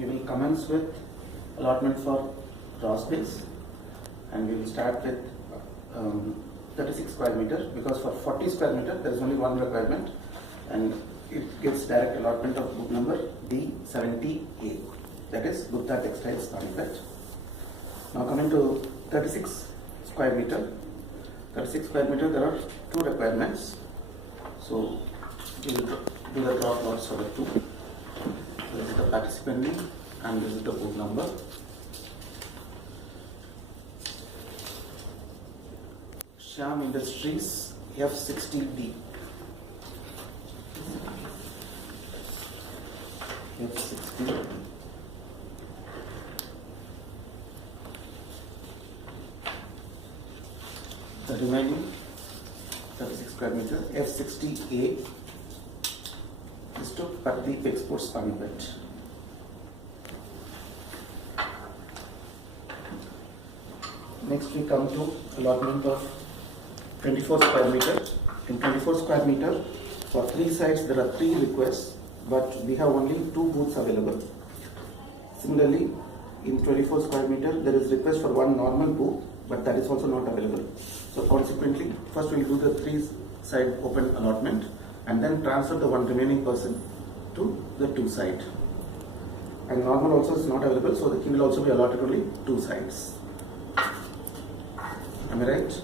we will commence with allotment for raw space, and we will start with 36 square meter, because for 40 square meter there is only one requirement and it gives direct allotment of book number D70A, that is Gupta Textiles Panipat. Now coming to 36 square meter. 36 square meter, there are two requirements. So we will do the draw plots for the two. This is the participant name and this is the book number. Shyam Industries F60D. F60D. The remaining 36 square meter F60A is to Pradeep Exports Panipat. Next we come to allotment of 24 square meter. In 24 square meter, for three sites there are three requests, but we have only two booths available. Similarly, in 24 square meter there is request for one normal booth, but that is also not available. So consequently, first we will do the three side open allotment and then transfer the one remaining person to the two side. And normal also is not available, so he will also be allotted only two sides. Am I right?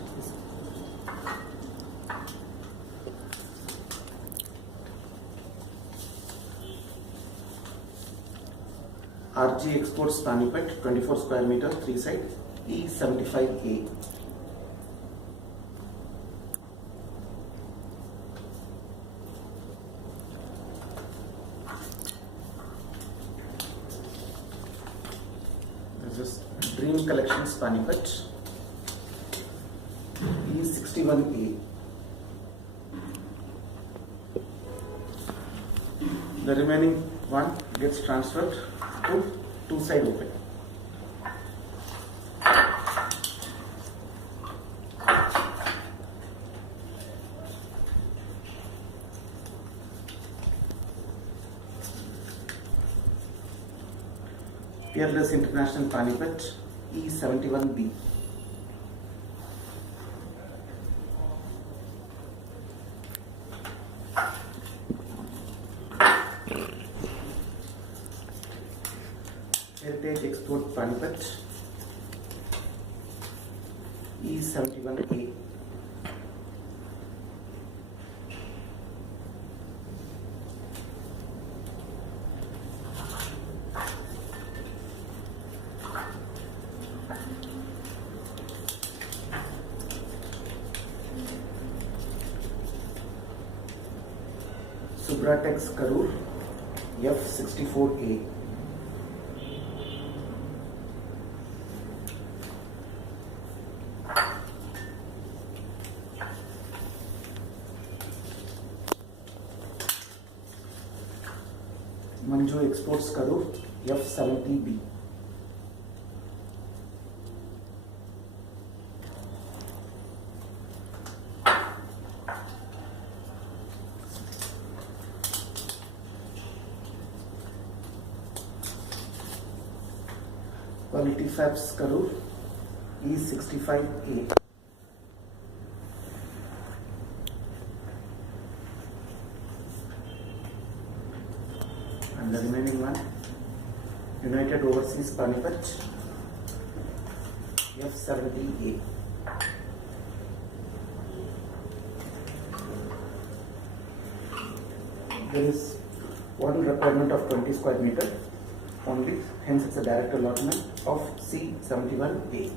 RG Exports Panipat, 24 square meter, three side, E75A. This is Dream Collections Panipat, E61A. The remaining one gets transferred to two side open. Peerless International Panipat, E71B. Heritage Export Panipat, E71A. Subratex Karur, F64A. Manju Exports Karur, F70B. Quality Fabs Karur, E65A. And the remaining one, United Overseas Panipat, F70A. There is one requirement of 20 square meter only, hence it's a direct allotment of C71A.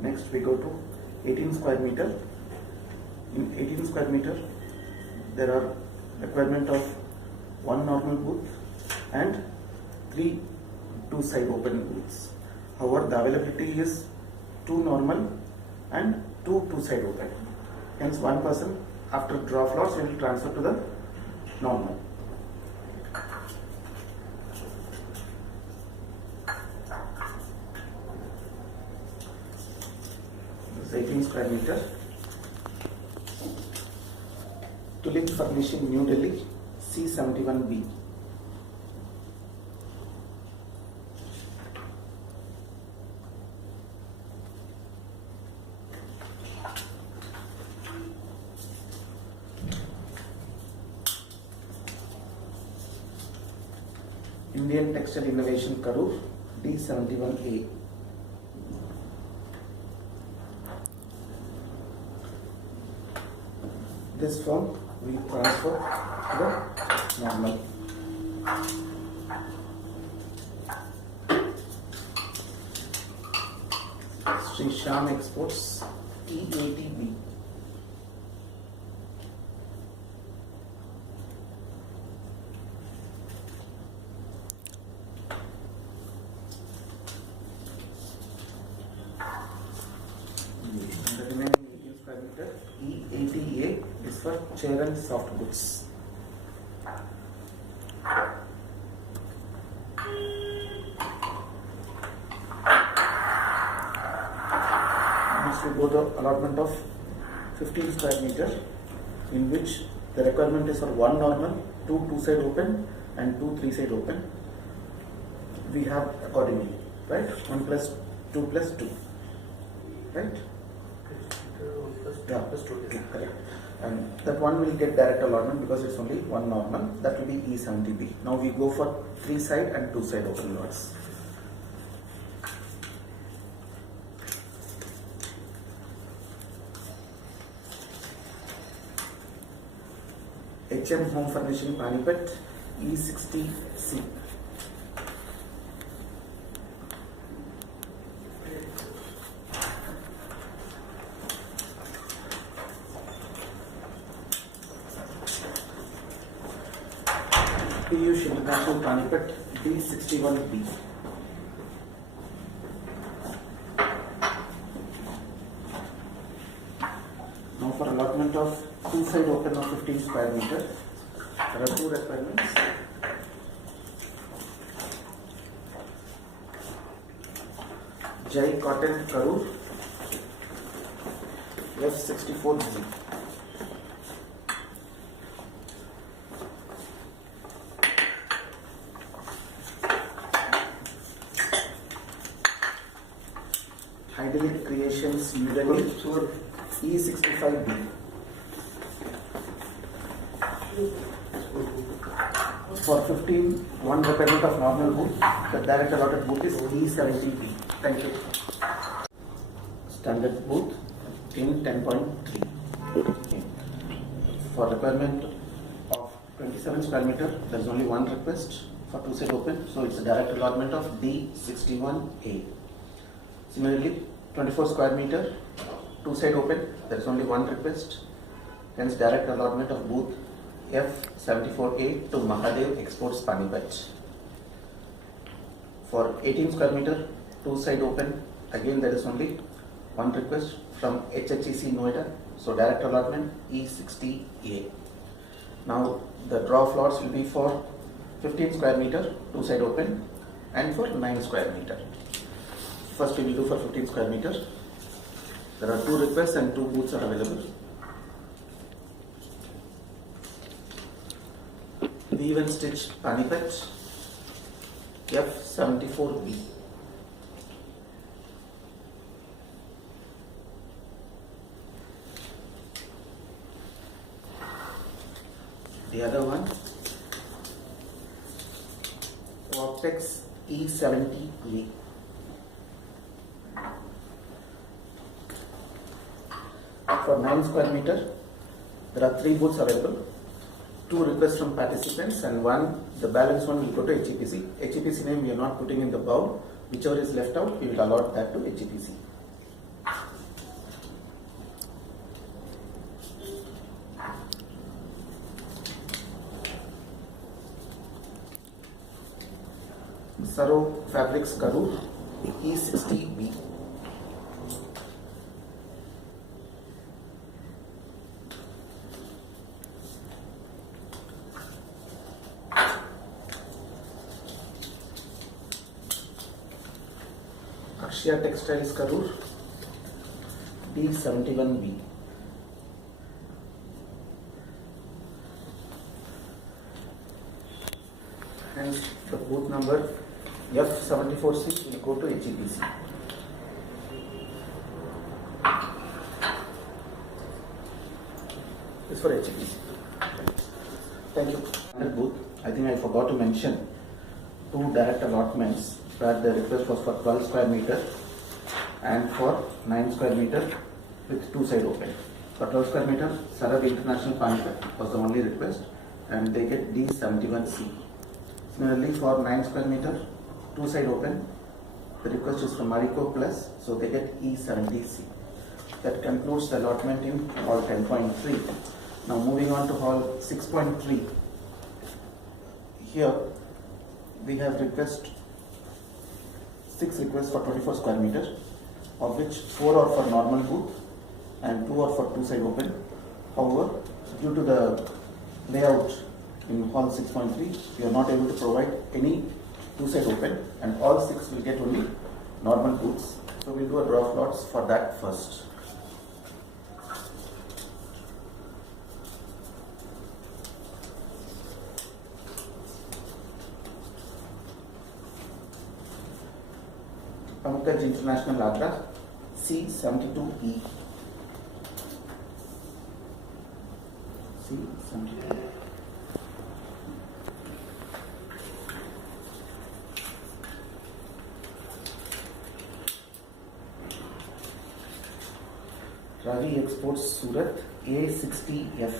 Next we go to 18 square meter. In 18 square meter, there are requirement of one normal booth and three two side open booths. However, the availability is two normal and two side open. Hence, one person after draw floors will transfer to the normal. This is 18 square meter. Tulip Furnishing, New Delhi, C71B. Indian Textile Innovation Karur D71A. This form we transfer to the normal. Sri Sham Exports E80B. The remaining 18 square meter E80A is for chair and soft goods. Next we go to allotment of 15 square meter, in which the requirement is for one normal, two side open and two three side open. We have accordingly, right? 1 plus 2 plus 2, right? Yeah, plus 2, correct. And that one will get direct allotment because it's only one normal. That will be E70B. Now we go for 3 side and 2 side open lots. HM Home Furnishing Panipat E60C. Piyush International Panipat D61B. Now for allotment of 2 side open of 15 square meter, there are 2 requirements. Jai Cotton Karur F64Z. Idyllic Creations New Delhi E65B. For 15, one requirement of normal booth, the direct allotted booth is E70B. Thank you. Standard booth in 10.3. Okay. For requirement of 27 square meter, there is only one request for 2 side open, so it's a direct allotment of D61A. Similarly, 24 square meter, 2 side open, there is only one request, hence direct allotment of booth F74A to Mahadev Exports Panipat. For 18 square meter, 2 side open, again there is only one request from Hepc Noida, so direct allotment E60A. Now the draw of lots will be for 15 square meter, 2 side open, and for 9 square meter. First we will do for 15 square meter. There are 2 requests and 2 booths are available. Weave and stitch Panipat F74B. The other one, Vortex E70A. For 9 square meter, there are 3 booths available. 2 requests from participants and the balance one will go to HEPC. HEPC name we are not putting in the bowl. Whichever is left out, we will allot that to HEPC. Saro Fabrics Karur E60B. Textiles Karur D71B. Hence the booth number F74C will go to HEPC. This is for HEPC. Thank you. Booth, I think I forgot to mention, two direct allotments where the request was for 12 square meter and for 9 square meter with two side open. For 12 square meter, Sarab International Panipat was the only request and they get D71C. Similarly, for 9 square meter, two side open, the request is from Marico Plus, so they get E70C. That concludes the allotment in hall 10.3. Now moving on to hall 6.3. Here we have six requests for 24 square meter, of which 4 are for normal booth and 2 are for two side open. However, due to the layout in hall 6.3, we are not able to provide any two side open and all 6 will get only normal booths. So we'll do a draw of lots for that first. Pankaj International Agra C72E. C72. Ravi Exports Surat A60F.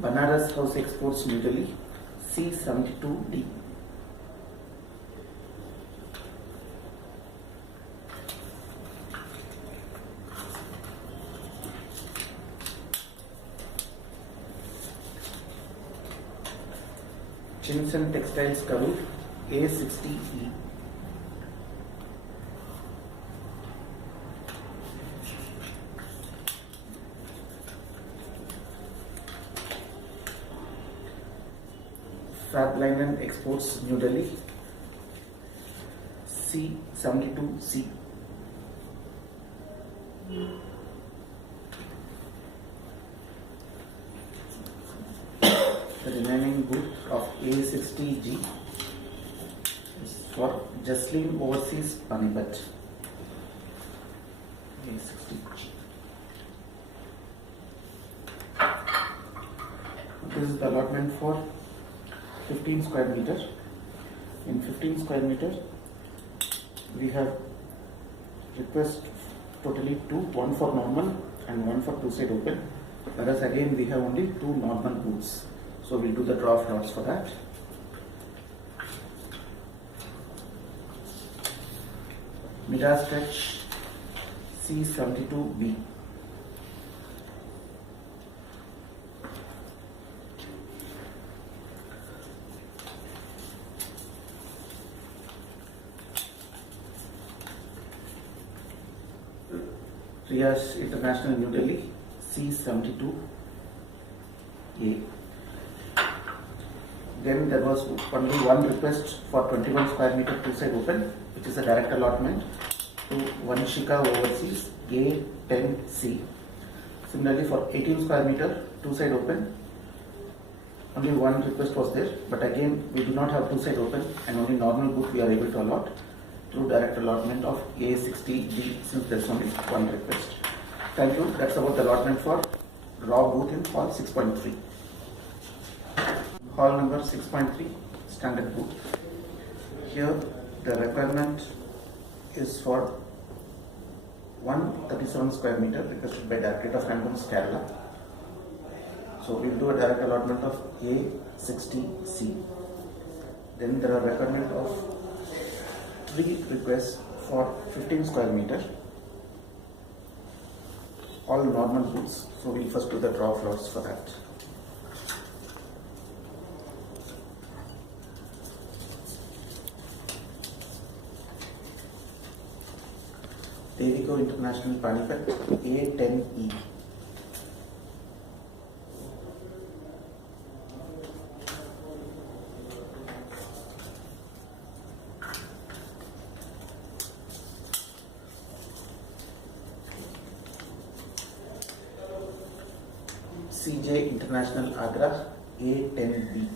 Banaras House Exports New Delhi C72D. Chinsan Textiles Karur A60E. Fablinen Exports New Delhi C72C. The remaining booth of A60G is for Jasleen Overseas Panipat. A60G. This is the allotment for 15 square meter. In 15 square meter, we have request totally two, one for normal and one for two side open. Whereas again we have only two normal booths. So we'll do the draw of lots for that. Midas Stretch C72B. Riyash International New Delhi C72A. Then there was only one request for 21 square meter two side open, which is a direct allotment to Vanshika Overseas A10C. Similarly, for 18 square meter two side open, only one request was there, but again we do not have two side open and only normal booth we are able to allot through direct allotment of A60D, since there is only one request. Thank you. That's about the allotment for raw booth in hall 6.3. Hall number 6.3, standard booth. Here the requirement is for 137 square meter requested by Directorate of Handlooms, Kerala. So we will do a direct allotment of A60C. Then there are requirement of 3 requests for 15 square meter, all normal booths. So we will first do the draw of lots for that. Devico International Panipat A10E. CJ International Agra A10B.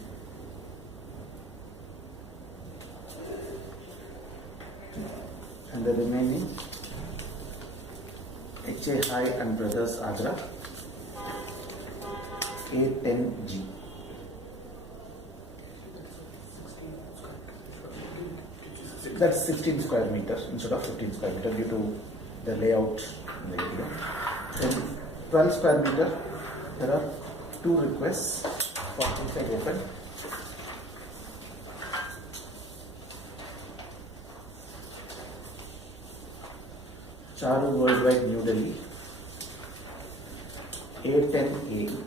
remaining HA High and Brothers Agra A10G. That's 16 square meters instead of 15 square meter due to the layout in the area. Then 12 square meter, there are two requests for inside open. Charu Worldwide, New Delhi, A10A.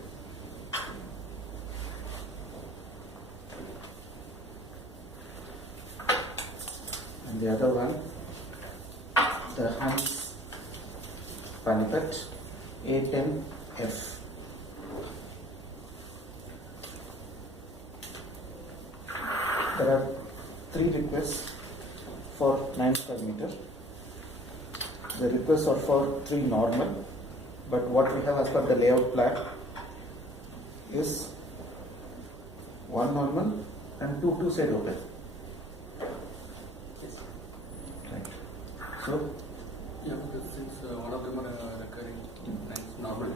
And the other one, the Hans Panipat, A10F. There are three requests for 9 square meter. The requests are for 3 normal, but what we have as per the layout plan is 1 normal and 2 side open. Right. So, yeah, because since one of them are recurring and it's normal.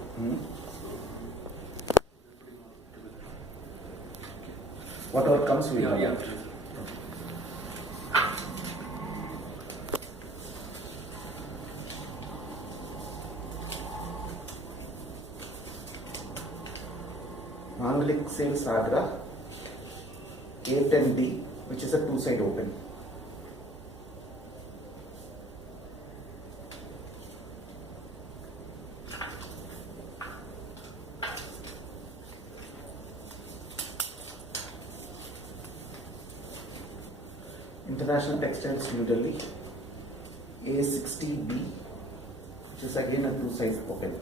Whatever comes, we Yeah. Manglik Sales Agra A10D, which is a 2 side open. International Textiles, New Delhi A60B, which is again a 2 side open.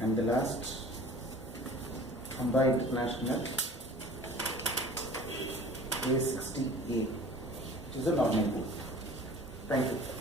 And the last, Amba International A60A, which is a normal boot. Thank you.